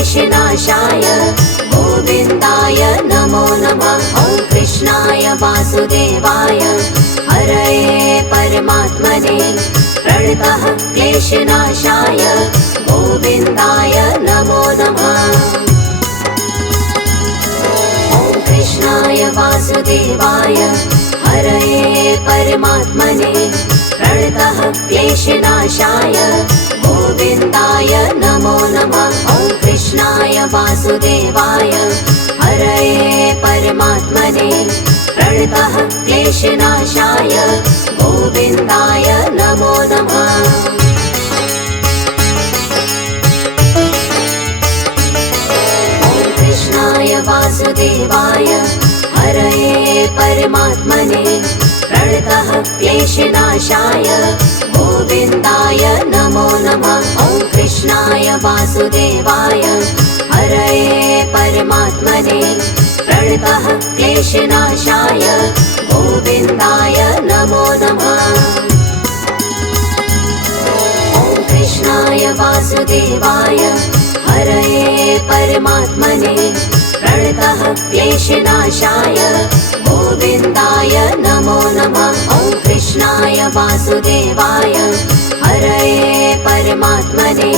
क्लेशनाशाय गोविन्दाय नमो नमः। ॐ कृष्णाय वासुदेवाय हरये परमात्मने प्रणतः क्लेशनाशाय गोविन्दाय नमो नमः। ॐ कृष्णाय वासुदेवाय हरये परमात्मने प्रणतः क्लेशनाशाय गोविन्दाय नमो नमः। ॐ कृष्णाय वासुदेवाय हरये परमात्मने प्रणतः क्लेशनाशाय गोविन्दाय नमो नमः। ॐ कृष्णाय वासुदेवाय हरये परमात्मने प्रणतः क्लेशनाशाय गोविन्दाय नमो नमः। ॐ कृष्णाय वासुदेवाय हरये परमात्मने प्रणतः क्लेशनाशाय गोविन्दाय नमो नमः। ॐ कृष्णाय वासुदेवाय हरये परमात्मने प्रणतः क्लेशनाशाय गोविन्दाय नमो नमः। ॐ कृष्णाय वासुदेवाय हरये परमात्मने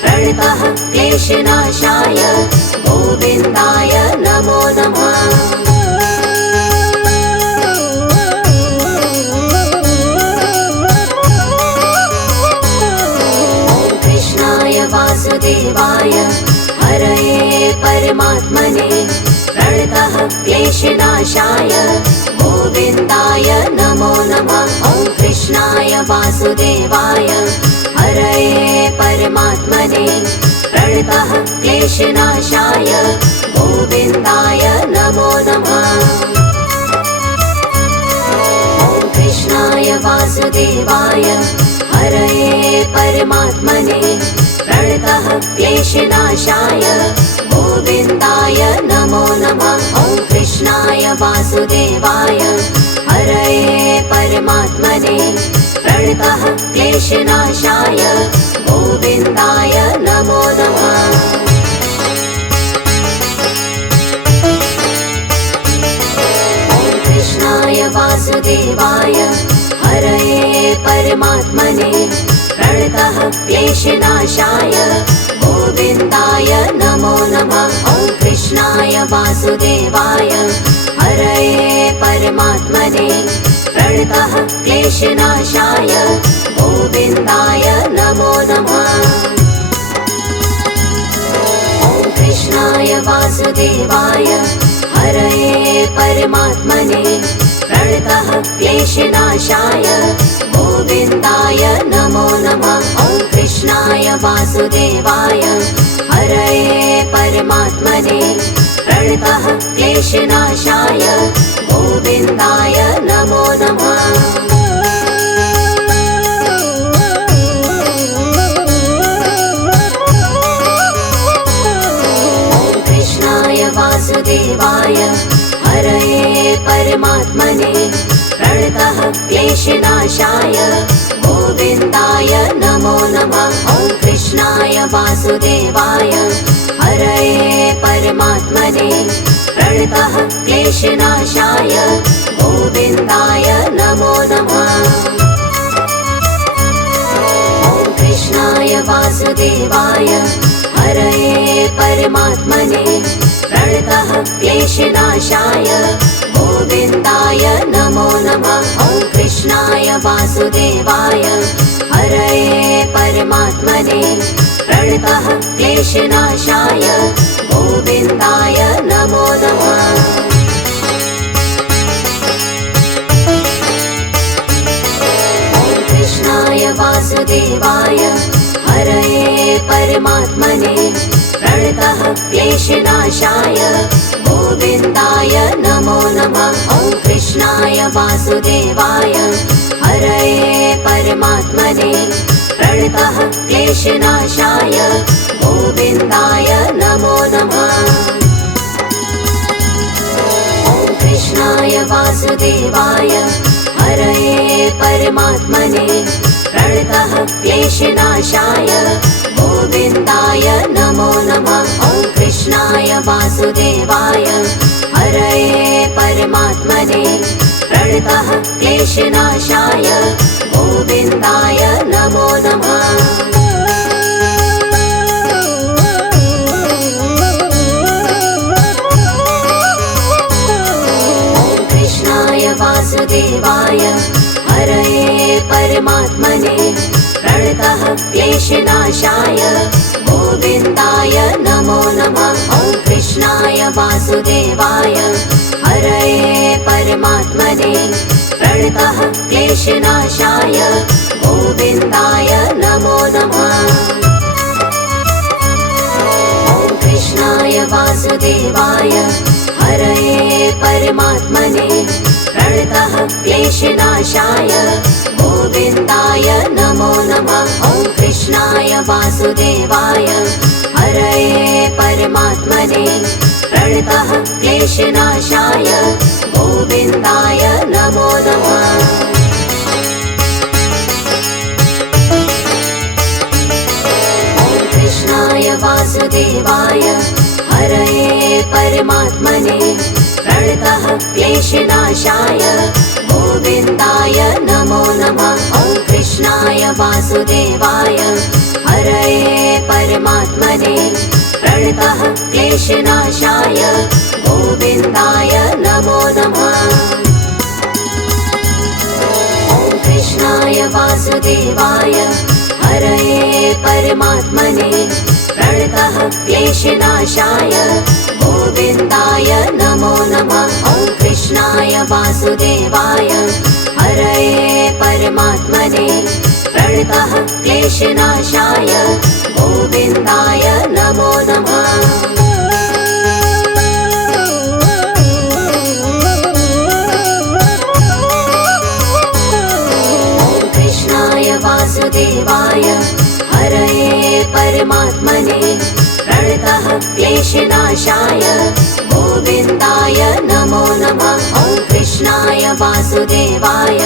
प्रणतः क्लेशनाशाय गोविन्दाय नमो नमः। ॐ कृष्णाय वासुदेवाय हरये परमात्मने प्रणतः क्लेशनाशाय गोविन्दाय नमो नमः। ॐ कृष्णाय वासुदेवाय हरये परमात्मने प्रणतः क्लेशनाशाय गोविन्दाय नमो नमः। ॐ कृष्णाय वासुदेवाय हरये परमात्मने प्रणतः क्लेशनाशाय गोविन्दाय नमो नमः। ॐ कृष्णाय वासुदेवाय हरये परमात्मने प्रणतः क्लेशनाशाय गोविन्दाय नमो नमः। ॐ कृष्णाय वासुदेवाय हरये परमात्मने प्रणतः क्लेशनाशाय गोविन्दाय नमो नमः। ॐ कृष्णाय वासुदेवाय हरये परमात्मने प्रणतः क्लेशनाशाय गोविन्दाय नमो नमः। ॐ कृष्णाय वासुदेवाय हरये परमात्मने प्रणतः क्लेशनाशाय गोविन्दाय नमो नमः। ॐ कृष्णाय वासुदेवाय हरये परमात्मने प्रणतः क्लेशनाशाय गोविन्दाय नमो नमः। ॐ कृष्णाय वासुदेवाय हरये परमात्मने प्रणतः क्लेशनाशाय गोविन्दाय नमो नमः। ॐ कृष्णाय वासुदेवाय हरये परमात्मने प्रणतः क्लेशनाशाय गोविन्दाय नमो नमः। ॐ कृष्णाय वासुदेवाय हरये परमात्मने प्रणतः क्लेशनाशाय गोविन्दाय नमो नमः। ॐ कृष्णाय वासुदेवाय हरये परमात्मने प्रणतः क्लेशनाशाय गोविन्दाय नमो नमः। ॐ कृष्णाय वासुदेवाय हरये परमात्मने प्रणतः क्लेशनाशाय गोविन्दाय नमो नमः। ॐ कृष्णाय वासुदेवाय हरये परमात्मने प्रणतः क्लेशनाशाय गोविन्दाय नमो नमः। ॐ कृष्णाय वासुदेवाय हरये परमात्मने प्रणतः क्लेशनाशाय गोविन्दाय नमो नमः। वासुदेवाय हरये परमात्मने प्रणतः क्लेशनाशाय गोविन्दाय नमो नमः। वासुदेवाय हरये परमात्मने प्रणतः क्लेशनाशाय गोविन्दाय नमो नमः। ॐ कृष्णाय वासुदेवाय हरये परमात्मने प्रणतः क्लेशनाशाय गोविन्दाय नमो नमः। ॐ कृष्णाय वासुदेवाय हरये परमात्मने प्रणतः क्लेशनाशाय गोविन्दाय नमो नमः। ॐ कृष्णाय वासुदेवाय हरये परमात्मने प्रणतः क्लेशनाशाय गोविन्दाय नमो नमः। ॐ कृष्णाय वासुदेवाय हरये परमात्मने प्रणतः क्लेशनाशाय गोविन्दाय नमो नमः। ॐ कृष्णाय वासुदेवाय हरये परमात्मने प्रणतः क्लेशनाशाय गोविन्दाय नमो नमः। ॐ कृष्णाय वासुदेवाय हरये परमात्मने प्रणतः क्लेशनाशाय गोविन्दाय नमो नमः। ॐ कृष्णाय वासुदेवाय हरये परमात्मने प्रणतः क्लेशनाशाय गोविन्दाय नमो नमः। ॐ कृष्णाय वासुदेवाय हरये परमात्मने प्रणतः क्लेशनाशाय गोविन्दाय नमो नमः। ॐ कृष्णाय वासुदेवाय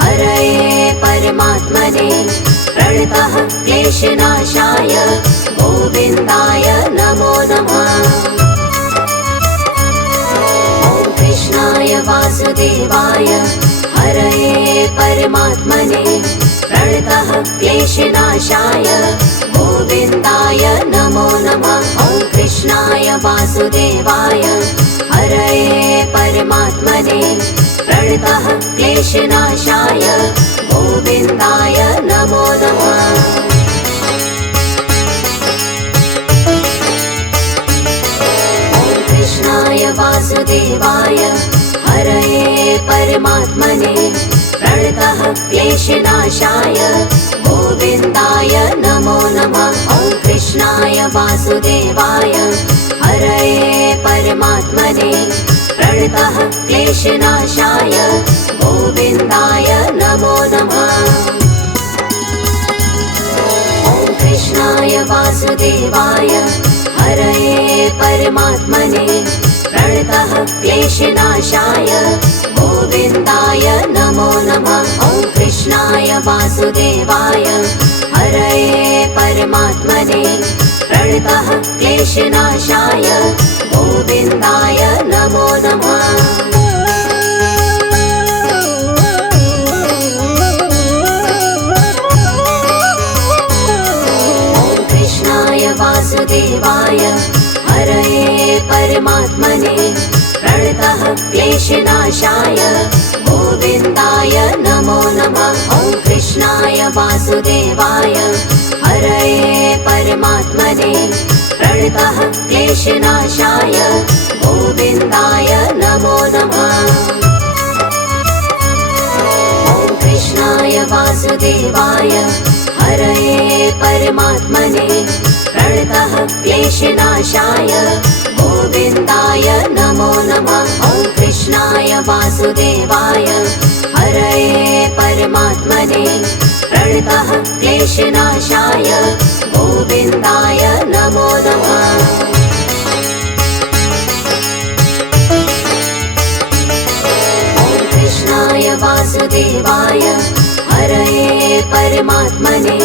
हरये परमात्मने प्रणतः क्लेशनाशाय गोविन्दाय नमो नमः। ॐ कृष्णाय वासुदेवाय हरये परमात्मने प्रणतः क्लेशनाशाय गोविन्दाय नमो नमः। ॐ कृष्णाय वासुदेवाय हरये परमात्मने प्रणतः क्लेशनाशाय गोविन्दाय नमो नमः। ॐ कृष्णाय वासुदेवाय हरये परमात्मने प्रणतः क्लेशनाशाय गोविन्दाय नमो नमः। ॐ कृष्णाय वासुदेवाय हरये परमात्मने प्रणतः क्लेशनाशाय गोविन्दाय नमो नमः। ॐ कृष्णाय वासुदेवाय हरये परमात्मने प्रणतः क्लेशनाशाय गोविन्दाय नमो नमः। ॐ कृष्णाय वासुदेवाय हरये परमात्मने प्रणतः क्लेशनाशाय गोविन्दाय नमो नमः। ॐ कृष्णाय वासुदेवाय हरये परमात्मने प्रणतः क्लेशनाशाय गोविन्दाय नमो नमः। ॐ कृष्णाय वासुदेवाय हरये परमात्मने प्रणतः क्लेशनाशाय गोविन्दाय नमो नमः। ॐ कृष्णाय वासुदेवाय हरये परमात्मने प्रणतः क्लेशनाशाय गोविन्दाय नमो नमः। ॐ कृष्णाय वासुदेवाय हरये परमात्मने प्रणतः क्लेशनाशाय गोविन्दाय नमो नमः। ॐ कृष्णाय वासुदेवाय हरये परमात्मने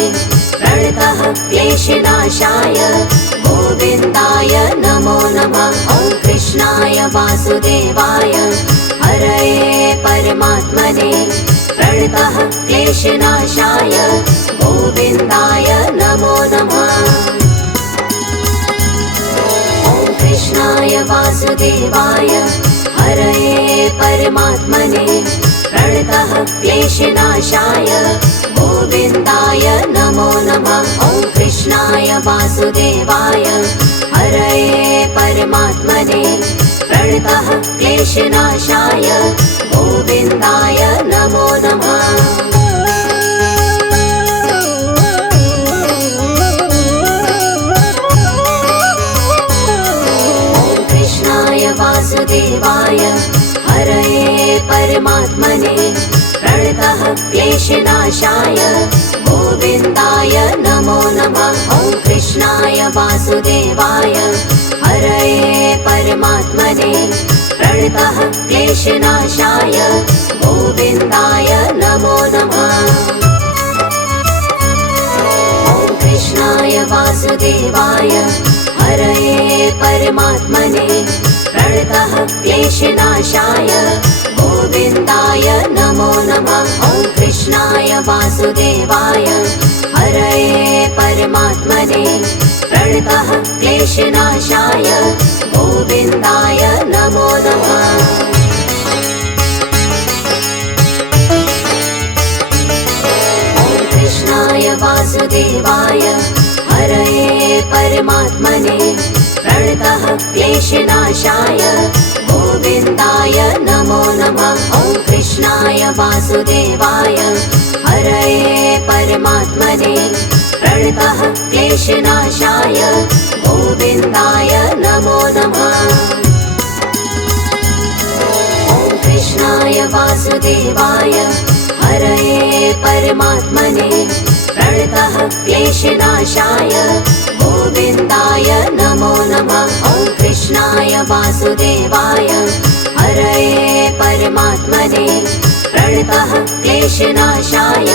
प्रणतः क्लेशनाशाय गोविन्दाय नमो नमः। वासुदेवाय हरये परमात्मने प्रणतः क्लेशनाशाय गोविन्दाय नमो नमः। ॐ कृष्णाय वासुदेवाय हरये परमात्मने प्रणतः क्लेशनाशाय गोविन्दाय नमो नमः। ॐ कृष्णाय वासुदेवाय हरये परमात्मने प्रणतः क्लेशनाशाय गोविन्दाय नमो नमः। ॐ कृष्णाय वासुदेवाय हरये परमात्मने प्रणतः क्लेशनाशाय गोविन्दाय नमो नमः। ॐ कृष्णाय वासुदेवाय हरये परमात्मने प्रणतः क्लेशनाशाय गोविन्दाय नमो नमः। ॐ कृष्णाय वासुदेवाय हरये परमात्मने प्रणतः क्लेशनाशाय गोविन्दाय नमो नमः। ॐ कृष्णाय वासुदेवाय हरये परमात्मने प्रणतः क्लेशनाशाय गोविन्दाय नमो नमः। ॐ कृष्णाय वासुदेवाय हरये परमात्मने प्रणतः क्लेशनाशाय गोविन्दाय नमो नमः। ॐ कृष्णाय वासुदेवाय हरये परमात्मने प्रणतः क्लेशनाशाय गोविन्दाय नमो नमः। ॐ कृष्णाय वासुदेवाय हरये परमात्मने प्रणतः क्लेशनाशाय गोविन्दाय नमो नमः। ॐ कृष्णाय वासुदेवाय हरये परमात्मने प्रणतः क्लेशनाशाय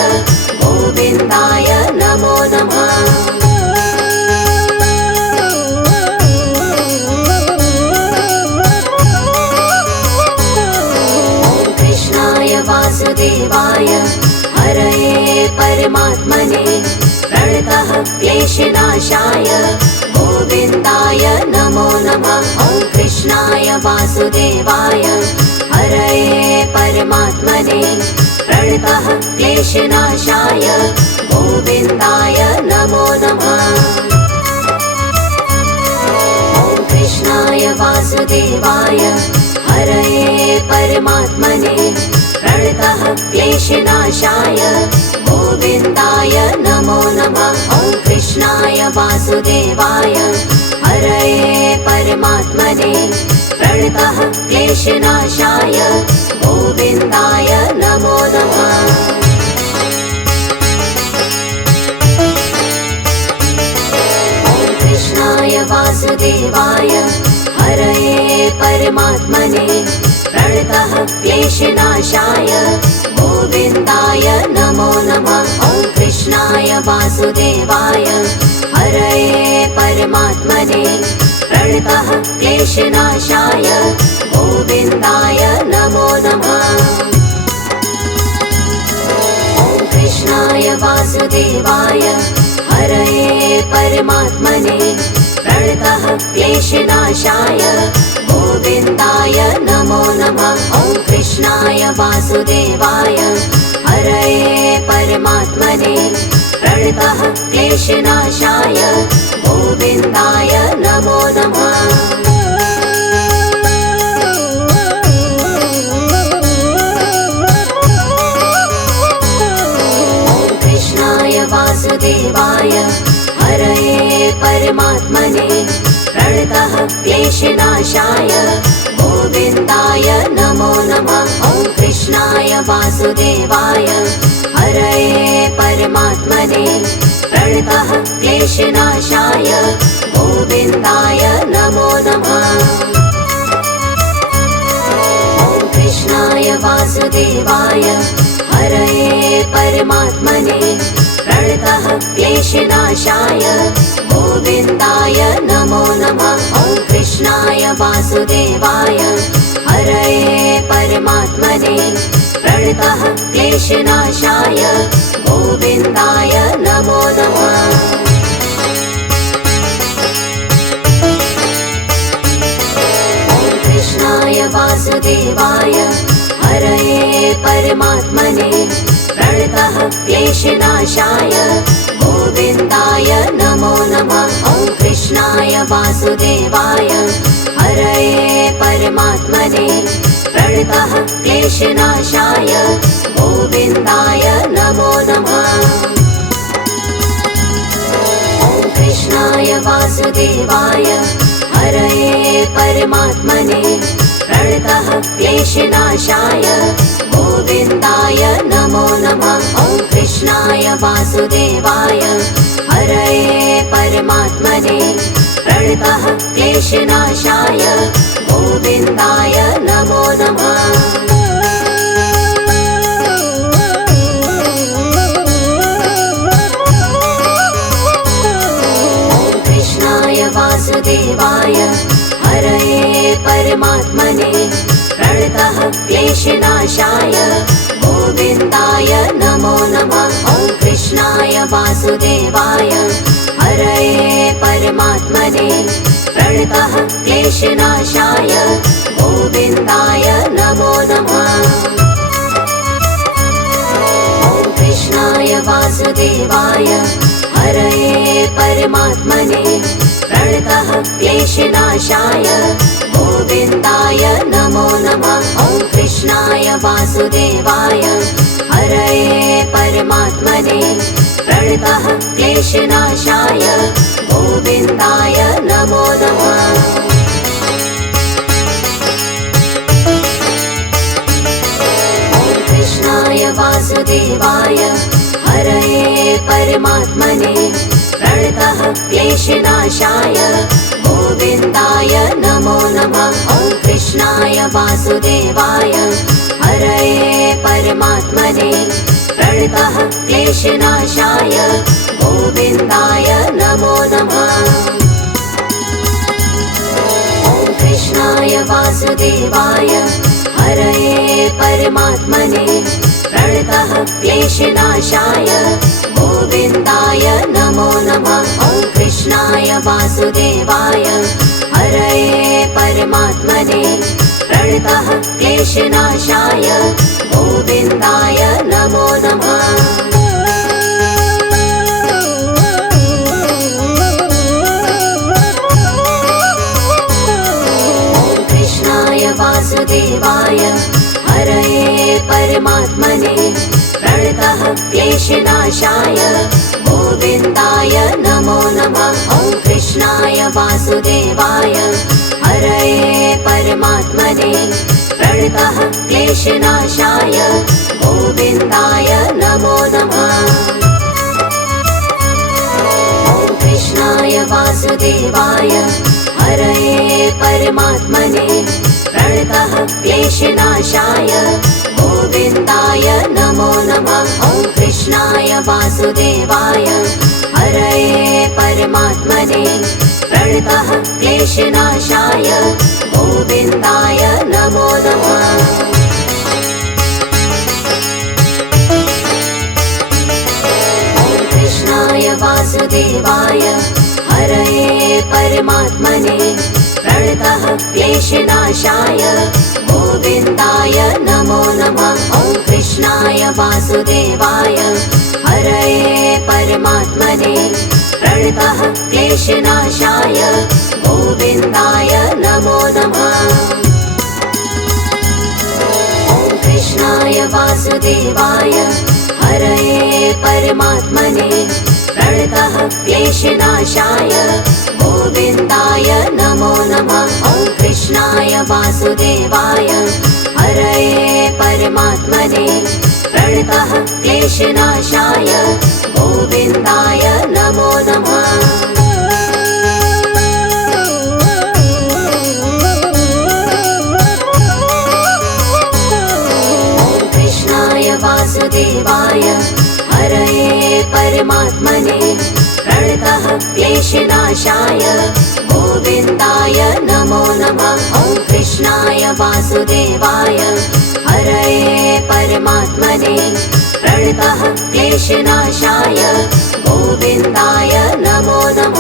गोविन्दाय नमो नमः। ॐ कृष्णाय वासुदेवाय हरये परमात्मने प्रणतः क्लेशनाशाय गोविन्दाय नमो नमः। ॐ कृष्णाय वासुदेवाय हरये परमात्मने प्रणतः क्लेशनाशाय गोविन्दाय नमो नमः। ॐ कृष्णाय वासुदेवाय हरये परमात्मने प्रणतः क्लेशनाशाय गोविन्दाय नमो नमः। ॐ कृष्णाय वासुदेवाय हरये परमात्मने प्रणतः क्लेशनाशाय गोविन्दाय नमो नमः। ॐ कृष्णाय वासुदेवाय हरये परमात्मने प्रणतः क्लेशनाशाय गोविन्दाय नमो नमः। ॐ कृष्णाय वासुदेवाय हरये परमात्मने प्रणतः क्लेशनाशाय गोविन्दाय नमो नमः। ॐ कृष्णाय वासुदेवाय हरये परमात्मने प्रणतः क्लेशनाशाय गोविन्दाय नमो नमः। ॐ कृष्णाय वासुदेवाय हरये परमात्मने प्रणतः क्लेशनाशाय गोविन्दाय नमो नमः। ॐ कृष्णाय वासुदेवाय हरये परमात्मने प्रणतः क्लेशनाशाय गोविन्दाय नमो नमः। ॐ कृष्णाय वासुदेवाय हरये परमात्मने प्रणतः क्लेशनाशाय गोविन्दाय नमो नमः। ॐ कृष्णाय वासुदेवाय हरये परमात्मने प्रणतः क्लेशनाशाय गोविन्दाय नमो नमः। ॐ कृष्णाय वासुदेवाय क्लेशनाशाय गोविन्दाय नमो नमः। कृष्णाय वासुदेवाय हरये परमात्मने प्रणतः क्लेशनाशाय गोविन्दाय नमो नमः। ॐ कृष्णाय वासुदेवाय हरये परमात्मने प्रणतः क्लेशनाशाय गोविन्दाय नमो नमः। ॐ कृष्णाय वासुदेवाय हरये परमात्मने प्रणतः क्लेशनाशाय गोविन्दाय नमो नमः। ॐ कृष्णाय वासुदेवाय हरये परमात्मने प्रणतः क्लेशनाशाय गोविन्दाय नमो नमः। वासुदेवाय हरये परमात्मने प्रणतः क्लेशनाशाय गोविन्दाय नमो नमः। ॐ कृष्णाय वासुदेवाय हरये परमात्मने प्रणतः क्लेशनाशाय गोविन्दाय नमो नमः। ॐ कृष्णाय वासुदेवाय हरये परमात्मने प्रणतः क्लेशनाशाय गोविन्दाय नमो नमः। ॐ कृष्णाय वासुदेवाय हरये परमात्मने प्रणतः क्लेशनाशाय गोविन्दाय नमो नमः। ॐ कृष्णाय वासुदेवाय हरये परमात्मने प्रणतः क्लेशनाशाय गोविन्दाय नमो नमः। ॐ कृष्णाय वासुदेवाय हरये परमात्मने प्रणतः क्लेशनाशाय गोविन्दाय नमो नमः। ॐ कृष्णाय वासुदेवाय हरये परमात्मने प्रणतः क्लेशनाशाय गोविन्दाय नमो नमः। ॐ कृष्णाय वासुदेवाय हरये परमात्मने प्रणतः क्लेशनाशाय गोविन्दाय नमो नमः। वासुदेवाय हरये परमात्मने प्रणतः क्लेशनाशाय गोविन्दाय नमो नमः। ॐ कृष्णाय वासुदेवाय हरये परमात्मने प्रणतः क्लेशनाशाय गोविन्दाय नमो नमः। ॐ कृष्णाय वासुदेवाय हरये परमात्मने प्रणतः क्लेशनाशाय गोविन्दाय नमो नमः। ॐ कृष्णाय वासुदेवाय हरये परमात्मने प्रणतः क्लेशनाशाय गोविन्दाय नमो नमः। ॐ कृष्णाय वासुदेवाय हरये परमात्मने प्रणतः क्लेशनाशाय गोविन्दाय नमो नमः। ॐ कृष्णाय वासुदेवाय हरये परमात्मने प्रणतः क्लेशनाशाय गोविन्दाय नमो नमः। ॐ कृष्णाय वासुदेवाय हरये परमात्मने प्रणतः क्लेशनाशाय गोविन्दाय नमो नमः। ॐ कृष्णाय वासुदेवाय हरये परमात्मने प्रणतः क्लेशनाशाय गोविन्दाय नमो नमः। वासुदेवाय हरये परमात्मने प्रणतः क्लेशनाशाय गोविन्दाय नमो नमः। ॐ कृष्णाय वासुदेवाय हरये परमात्मने प्रणतः क्लेशनाशाय गोविन्दाय नमो नमः।